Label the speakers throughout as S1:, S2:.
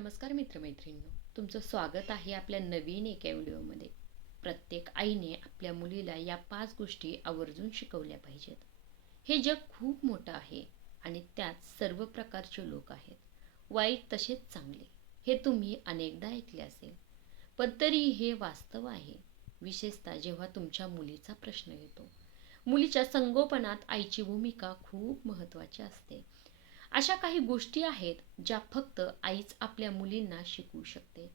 S1: नमस्कार मित्रमैत्रिणींनो. तुमचं स्वागत आहे आपल्या नवीन एका व्हिडिओमध्ये. प्रत्येक आईने आपल्या मुलीला या पाच गोष्टी आवर्जून शिकवल्या पाहिजेत. हे जग खूप मोठं आहे आणि त्यात सर्व प्रकारचे लोक आहेत. वाईट तसेच चांगले हे तुम्ही अनेकदा ऐकले असेल. पण तरी हे वास्तव आहे. विशेषतः जेव्हा तुमच्या मुलीचा प्रश्न येतो. मुलीच्या संगोपनात आईची भूमिका खूप महत्त्वाची असते. अशा काही गोष्टी आहेत ज्या फक्त आईच आपल्या मुलींना शिकवू शकते.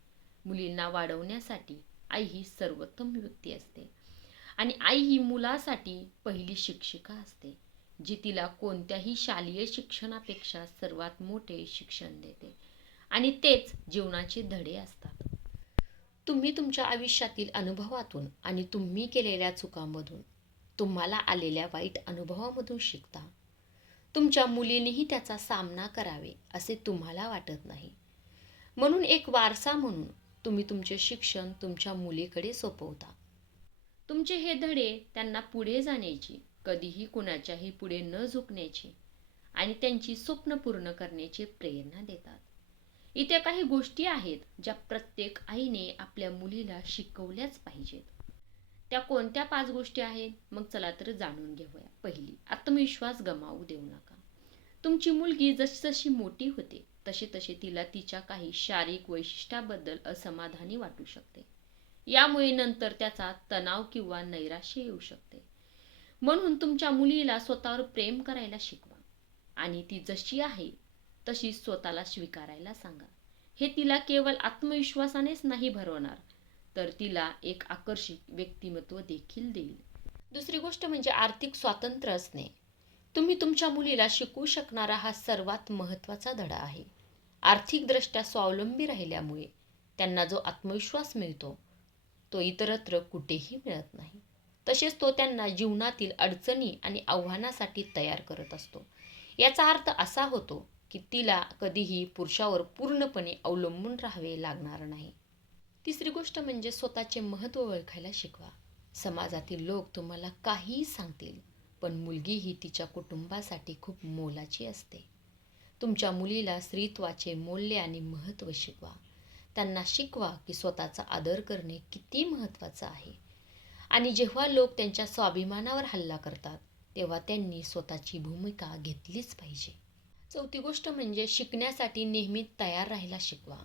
S1: मुलींना वाढवण्यासाठी आई ही सर्वोत्तम व्यक्ती असते. आणि आई ही मुलासाठी पहिली शिक्षिका असते जी तिला कोणत्याही शालेय शिक्षणापेक्षा सर्वात मोठे शिक्षण देते. आणि तेच जीवनाचे धडे असतात. तुम्ही तुमच्या आयुष्यातील अनुभवातून आणि तुम्ही केलेल्या चुकांमधून तुम्हाला आलेल्या वाईट अनुभवामधून शिकता. तुमच्या मुलीनेही त्याचा सामना करावे असे तुम्हाला वाटत नाही. म्हणून एक वारसा म्हणून तुम्ही तुमचे शिक्षण तुमच्या मुलीकडे सोपवता. तुमचे हे धडे त्यांना पुढे जाण्याची कधीही कुणाच्याही पुढे न झुकण्याची आणि त्यांची स्वप्न पूर्ण करण्याची प्रेरणा देतात. इथे काही गोष्टी आहेत ज्या प्रत्येक आईने आपल्या मुलीला शिकवल्याच पाहिजेत. त्या कोणत्या पाच गोष्टी आहेत? मग चला तर जाणून घेऊया. पहिली आत्मविश्वास गमावू देऊ नका. तुमची मुलगी जशी जशी मोठी होते तशी तशी तिला तिच्या काही शारीरिक वैशिष्ट्याबद्दल असमाधानी वाटू शकते. यामुळे नंतर त्याचा तणाव किंवा नैराश्य येऊ शकते. म्हणून तुमच्या मुलीला स्वतःवर प्रेम करायला शिकवा. आणि ती जशी आहे तशी स्वतःला स्वीकारायला सांगा. हे तिला केवळ आत्मविश्वासानेच नाही भरवणार. तर तिला एक आकर्षित व्यक्तिमत्व देखील देईल. दुसरी गोष्ट म्हणजे आर्थिक स्वातंत्र्य असणे. तुम्ही तुमच्या मुलीला शिकवू शकणारा हा सर्वात महत्त्वाचा धडा आहे. आर्थिकदृष्ट्या स्वावलंबी राहिल्यामुळे त्यांना जो आत्मविश्वास मिळतो तो इतरत्र कुठेही मिळत नाही. तसेच तो त्यांना जीवनातील अडचणी आणि आव्हानासाठी तयार करत असतो. याचा अर्थ असा होतो की तिला कधीही पुरुषावर पूर्णपणे अवलंबून राहावे लागणार नाही. तिसरी गोष्ट म्हणजे स्वतःचे महत्त्व ओळखायला शिकवा. समाजातील लोक तुम्हाला काहीही सांगतील पण मुलगी ही तिच्या कुटुंबासाठी खूप मोलाची असते. तुमच्या मुलीला स्त्रीत्वाचे मूल्य आणि महत्त्व शिकवा. त्यांना शिकवा की स्वतःचा आदर करणे किती महत्त्वाचं आहे. आणि जेव्हा लोक त्यांच्या स्वाभिमानावर हल्ला करतात तेव्हा त्यांनी स्वतःची भूमिका घेतलीच पाहिजे. चौथी गोष्ट म्हणजे शिकण्यासाठी नेहमी तयार राहायला शिकवा.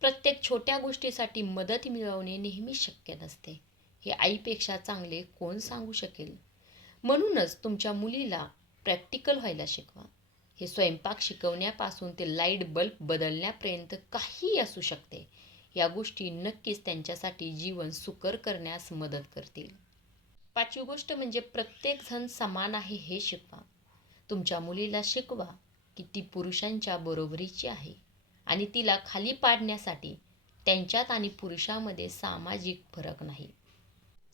S1: प्रत्येक छोट्या गोष्टीसाठी मदत मिळवणे नेहमी शक्य नसते. हे आईपेक्षा चांगले कोण सांगू शकेल? म्हणूनच तुमच्या मुलीला प्रॅक्टिकल व्हायला शिकवा. हे स्वयंपाक शिकवण्यापासून ते लाइट बल्ब बदलण्यापर्यंत काहीही असू शकते. या गोष्टी नक्कीच त्यांच्यासाठी जीवन सुकर करण्यास मदत करतील. पाचवी गोष्ट म्हणजे प्रत्येकजण समान आहे हे शिकवा. तुमच्या मुलीला शिकवा की ती पुरुषांच्या बरोबरीची आहे. आणि तिला खाली पाडण्यासाठी त्यांच्यात आणि पुरुषामध्ये सामाजिक फरक नाही.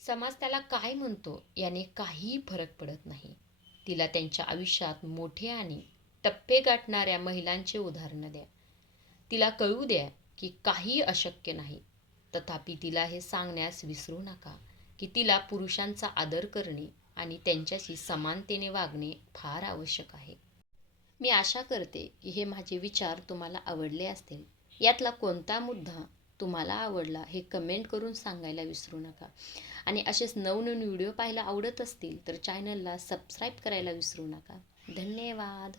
S1: समाज त्याला काय म्हणतो याने काहीही फरक पडत नाही. तिला त्यांच्या आयुष्यात मोठे आणि टप्पे गाठणाऱ्या महिलांचे उदाहरणं द्या. तिला कळू द्या की काही अशक्य नाही. तथापि तिला हे सांगण्यास विसरू नका की तिला पुरुषांचा आदर करणे आणि त्यांच्याशी समानतेने वागणे फार आवश्यक आहे. मी आशा करते की हे माझे विचार तुम्हाला आवडले असतील. यातला कोणता मुद्दा तुम्हाला आवडला हे कमेंट करून सांगायला विसरू नका. आणि असेच नवनवीन व्हिडिओ पाहायला आवडत असतील तर चॅनलला सबस्क्राईब करायला विसरू नका. धन्यवाद.